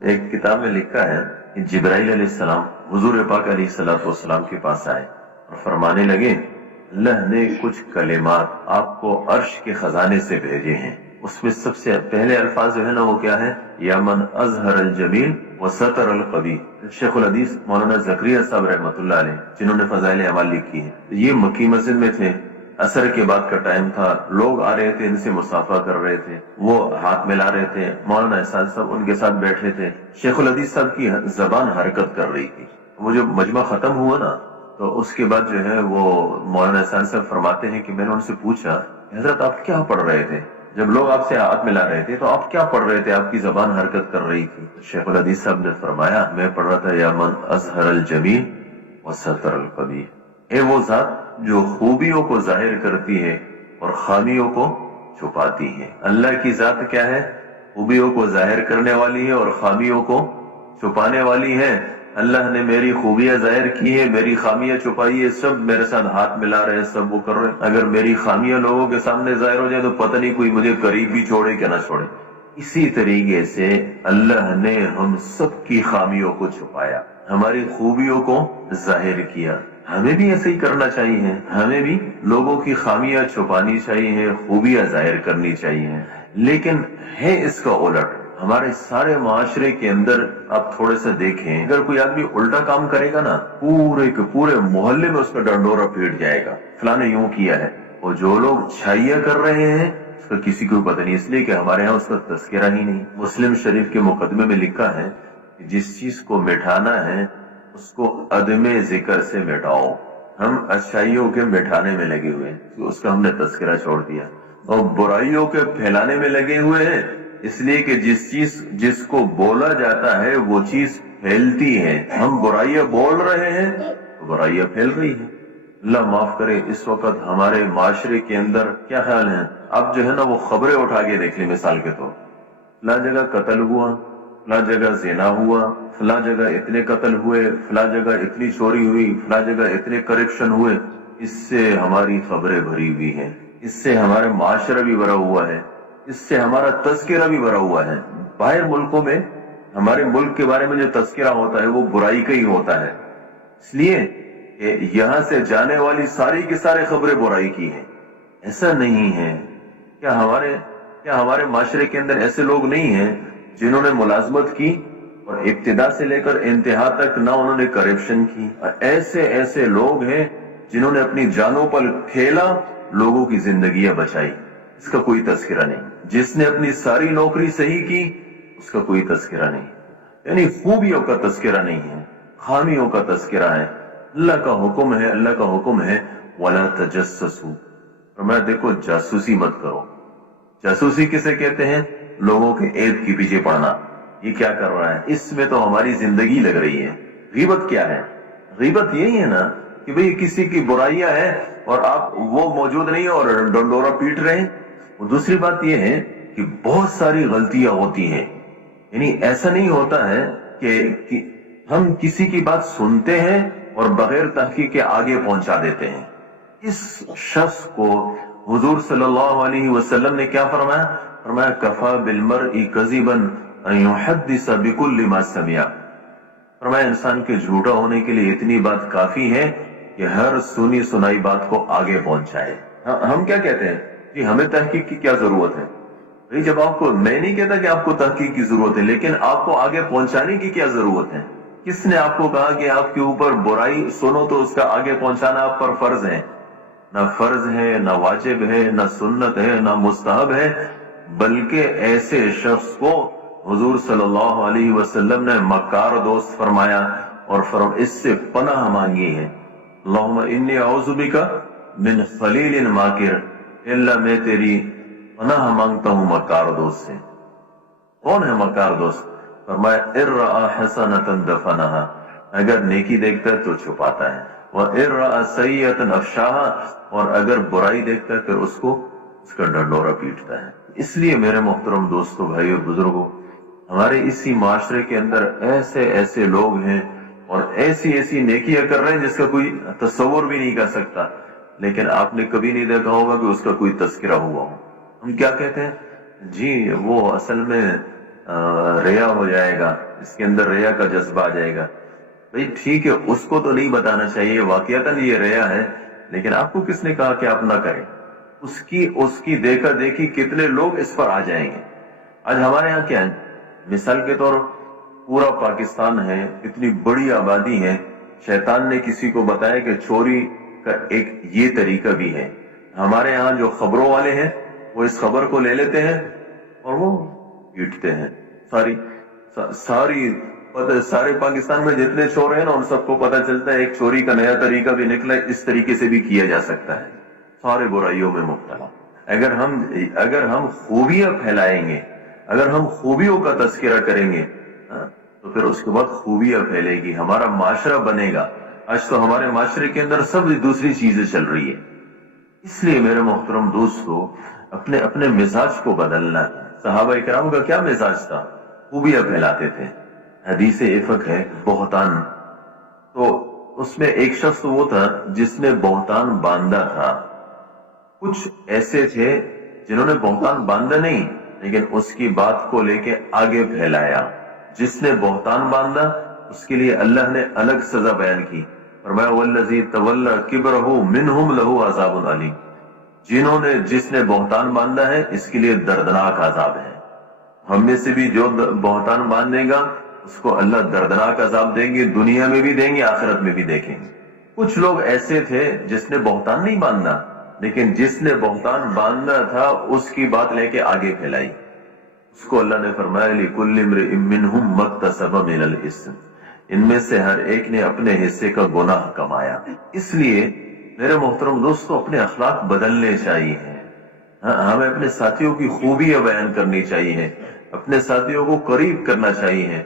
ایک کتاب میں لکھا ہے کہ جبرائیل علیہ السلام حضور پاک علیہ السلام کے پاس آئے اور فرمانے لگے اللہ نے کچھ کلمات آپ کو عرش کے خزانے سے بھیجے ہیں. اس میں سب سے پہلے الفاظ جو ہے نا وہ کیا ہے؟ یا من اظہر الجمیل وستر القبیح. شیخ الحدیث مولانا زکریا صاحب رحمۃ اللہ علیہ جنہوں نے فضائل اعمال لکھی ہے، یہ مکی مسجد میں تھے. عصر کے بعد کا ٹائم تھا، لوگ آ رہے تھے، ان سے مصافحہ کر رہے تھے، وہ ہاتھ ملا رہے تھے. مولانا احسان صاحب ان کے ساتھ بیٹھے تھے. شیخ الحدیث صاحب کی زبان حرکت کر رہی تھی. وہ جو مجمع ختم ہوا نا تو اس کے بعد جو ہے وہ مولانا احسان صاحب فرماتے ہیں کہ میں نے ان سے پوچھا حضرت آپ کیا پڑھ رہے تھے؟ جب لوگ آپ سے ہاتھ ملا رہے تھے تو آپ کیا پڑھ رہے تھے؟ آپ کی زبان حرکت کر رہی تھی. شیخ الحدیث صاحب نے فرمایا میں پڑھ رہا تھا یا من اظہر الجمیل وستر القبیح. اے وہ ذات جو خوبیوں کو ظاہر کرتی ہے اور خامیوں کو چھپاتی ہے. اللہ کی ذات کیا ہے؟ خوبیوں کو ظاہر کرنے والی ہے اور خامیوں کو چھپانے والی ہے. اللہ نے میری خوبیاں ظاہر کی ہے، میری خامیاں چھپائی ہے. سب میرے ساتھ ہاتھ ملا رہے ہیں، سب وہ کر رہے ہیں. اگر میری خامیاں لوگوں کے سامنے ظاہر ہو جائے تو پتہ نہیں کوئی مجھے قریب بھی چھوڑے کہ نہ چھوڑے. اسی طریقے سے اللہ نے ہم سب کی خامیوں کو چھپایا، ہماری خوبیوں کو ظاہر کیا. ہمیں بھی ایسے ہی کرنا چاہیے، ہمیں بھی لوگوں کی خامیاں چھپانی چاہیے، خوبیاں ظاہر کرنی چاہیے. لیکن ہے اس کا الٹ. ہمارے سارے معاشرے کے اندر آپ تھوڑے سے دیکھیں، اگر کوئی آدمی الٹا کام کرے گا نا پورے کے پورے محلے میں اس کا ڈنڈورا پیٹ جائے گا، فلاں نے یوں کیا ہے. اور جو لوگ چھائیاں کر رہے ہیں اس کا کسی کو پتہ نہیں، اس لیے کہ ہمارے ہاں اس کا تذکرہ ہی نہیں. مسلم شریف کے مقدمے میں لکھا ہے کہ جس چیز کو مٹھانا ہے اس کو عدم ذکر سے مٹاؤ. ہم اچھائیوں کے مٹھانے میں لگے ہوئے ہیں، اس کا ہم نے تذکرہ چھوڑ دیا. اور برائیوں کے پھیلانے میں لگے ہوئے ہیں، اس لیے کہ جس کو بولا جاتا ہے وہ چیز پھیلتی ہے. ہم برائیاں بول رہے ہیں تو برائیاں پھیل رہی ہیں. اللہ معاف کرے، اس وقت ہمارے معاشرے کے اندر کیا خیال ہے؟ اب جو ہے نا وہ خبریں اٹھا کے دیکھ لیں. مثال کے طور فلاں جگہ قتل ہوا، فلاں جگہ زنا ہوا، فلاں جگہ اتنے قتل ہوئے، فلاں جگہ اتنی چوری ہوئی، فلاں جگہ اتنے کرپشن ہوئے. اس سے ہماری خبریں بھری ہوئی ہیں، اس سے ہمارا معاشرہ بھی بھرا ہوا ہے، اس سے ہمارا تذکرہ بھی بھرا ہوا ہے. باہر ملکوں میں ہمارے ملک کے بارے میں جو تذکرہ ہوتا ہے وہ برائی کا ہی ہوتا ہے، اس لیے کہ یہاں سے جانے والی ساری کی ساری خبریں برائی کی ہیں. ایسا نہیں ہے. کیا ہمارے معاشرے کے اندر ایسے لوگ نہیں ہیں جنہوں نے ملازمت کی اور ابتدا سے لے کر انتہا تک نہ انہوں نے کرپشن کی؟ اور ایسے لوگ ہیں جنہوں نے اپنی جانوں پر کھیلا، لوگوں کی زندگیاں بچائی. اس کا کوئی تذکرہ نہیں. جس نے اپنی ساری نوکری صحیح کی اس کا کوئی تذکرہ نہیں. یعنی خوبیوں کا تذکرہ نہیں ہے، خامیوں کا تذکرہ ہے. اللہ کا حکم ہے، اللہ کا حکم ہے وَلَا تَجَسَّسُوا. فرمایا دیکھو جاسوسی مت کرو. جاسوسی کسے کہتے ہیں؟ لوگوں کے عیب کے پیچھے پڑنا. یہ کیا کر رہا ہے؟ اس میں تو ہماری زندگی لگ رہی ہے. غیبت کیا ہے؟ غیبت یہی ہے نا کہ بھئی کسی کی برائیاں ہیں اور آپ وہ موجود نہیں اور ڈنڈورا پیٹ رہے ہیں. اور دوسری بات یہ ہے کہ بہت ساری غلطیاں ہوتی ہیں. یعنی ایسا نہیں ہوتا ہے کہ ہم کسی کی بات سنتے ہیں اور بغیر تحقیق کے آگے پہنچا دیتے ہیں. اس شخص کو حضور صلی اللہ علیہ وسلم نے کیا فرمایا؟ فرمایا کفا بالمرء کذبا ان یحدث بکل ما سمع. فرمایا انسان کے جھوٹا ہونے کے لیے اتنی بات کافی ہے کہ ہر سنی سنائی بات کو آگے پہنچائے. ہم کیا کہتے ہیں کہ ہمیں تحقیق کی کیا ضرورت ہے؟ بھئی جب آپ کو، میں نہیں کہتا کہ آپ کو تحقیق کی ضرورت ہے، لیکن آپ کو آگے پہنچانے کی کیا ضرورت ہے؟ کس نے آپ کو کہا کہ آپ کے اوپر برائی سنو تو اس کا آگے پہنچانا آپ پر فرض ہے؟ نہ فرض ہے، نہ واجب ہے، نہ سنت ہے، نہ مستحب ہے. بلکہ ایسے شخص کو حضور صلی اللہ علیہ وسلم نے مکار دوست فرمایا اور اس سے پناہ مانگی ہے. اللہم انی اعوذ بک من خلیل ماکر. اللہ میں تیری پناہ مانگتا ہوں مکار دوست سے. کون ہے مکار دوست؟ فرمایا ان رأى حسنۃ دفنہا. اگر نیکی دیکھتا ہے تو چھپاتا ہے. وَإِن رَأَى سَيِّئَةً أَفْشَاهَا. اور اگر برائی دیکھتا ہے پھر اس کا ڈنڈورا پیٹتا ہے. اس لیے میرے محترم دوستو، بھائی اور بزرگوں، ہمارے اسی معاشرے کے اندر ایسے لوگ ہیں اور ایسی نیکیاں کر رہے ہیں جس کا کوئی تصور بھی نہیں کر سکتا. لیکن آپ نے کبھی نہیں دیکھا ہوگا کہ اس کا کوئی تذکرہ ہوا ہو. ہم کیا کہتے ہیں؟ جی وہ اصل میں ریا ہو جائے گا، اس کے اندر ریا کا جذبہ آ جائے گا. بھئی ٹھیک ہے، اس کو تو نہیں بتانا چاہیے واقعتاً یہ ریا ہے، لیکن آپ کو کس نے کہا کہ آپ نہ کریں؟ اس کی دیکھا دیکھی کتنے لوگ اس پر آ جائیں گے. آج ہمارے ہاں کیا ہے، مثال کے طور پورا پاکستان ہے، اتنی بڑی آبادی ہے، شیطان نے کسی کو بتایا کہ چوری کا ایک یہ طریقہ بھی ہے. ہمارے ہاں جو خبروں والے ہیں وہ اس خبر کو لے لیتے ہیں اور وہ پیٹتے ہیں. سارے پاکستان میں جتنے چور ہیں نا، ان سب کو پتا چلتا ہے ایک چوری کا نیا طریقہ بھی نکلا ہے، اس طریقے سے بھی کیا جا سکتا ہے. سارے برائیوں میں مبتلا. اگر ہم خوبیاں پھیلائیں گے، اگر ہم خوبیوں کا تذکرہ کریں گے تو پھر اس کے بعد خوبیاں پھیلے گی، ہمارا معاشرہ بنے گا. آج تو ہمارے معاشرے کے اندر سب دوسری چیزیں چل رہی ہے. اس لیے میرے محترم دوستو، اپنے مزاج کو بدلنا ہے. صحابہ کرام کا کیا مزاج تھا؟ خوبیاں پھیلاتے تھے. حدیث افک ہے بہتان، تو اس میں ایک شخص وہ تھا جس نے بہتان باندھا تھا. کچھ ایسے تھے جنہوں نے بہتان باندھا نہیں، لیکن اس کی بات کو لے کے آگے پھیلایا. جس نے بہتان باندھا اس کے لیے اللہ نے الگ سزا بیان کی. فرمایا والذی تولی کبرہ منہم لہ عذاب علیم. جس نے بہتان باندھا ہے اس کے لیے دردناک عذاب ہے. ہم میں سے بھی جو بہتان باندھے گا اس کو اللہ دردناک عذاب دیں گے، دنیا میں بھی دیں گے، آخرت میں بھی دیکھیں گے. کچھ لوگ ایسے تھے جس نے بہتان نہیں باندھا، لیکن جس نے بہتان باندھا تھا اس کی بات لے کے آگے پھیلائی. اس کو اللہ نے فرمایا لِكُلِّ امْرِئٍ مِّنْهُمْ مَا اكْتَسَبَ مِنَ الْإِثْمِ. ان میں سے ہر ایک نے اپنے حصے کا گناہ کمایا. اس لیے میرے محترم دوستو، اپنے اخلاق بدلنے چاہیے. ہمیں اپنے ساتھیوں کی خوبیاں بیان کرنی چاہیے، اپنے ساتھیوں کو قریب کرنا چاہیے.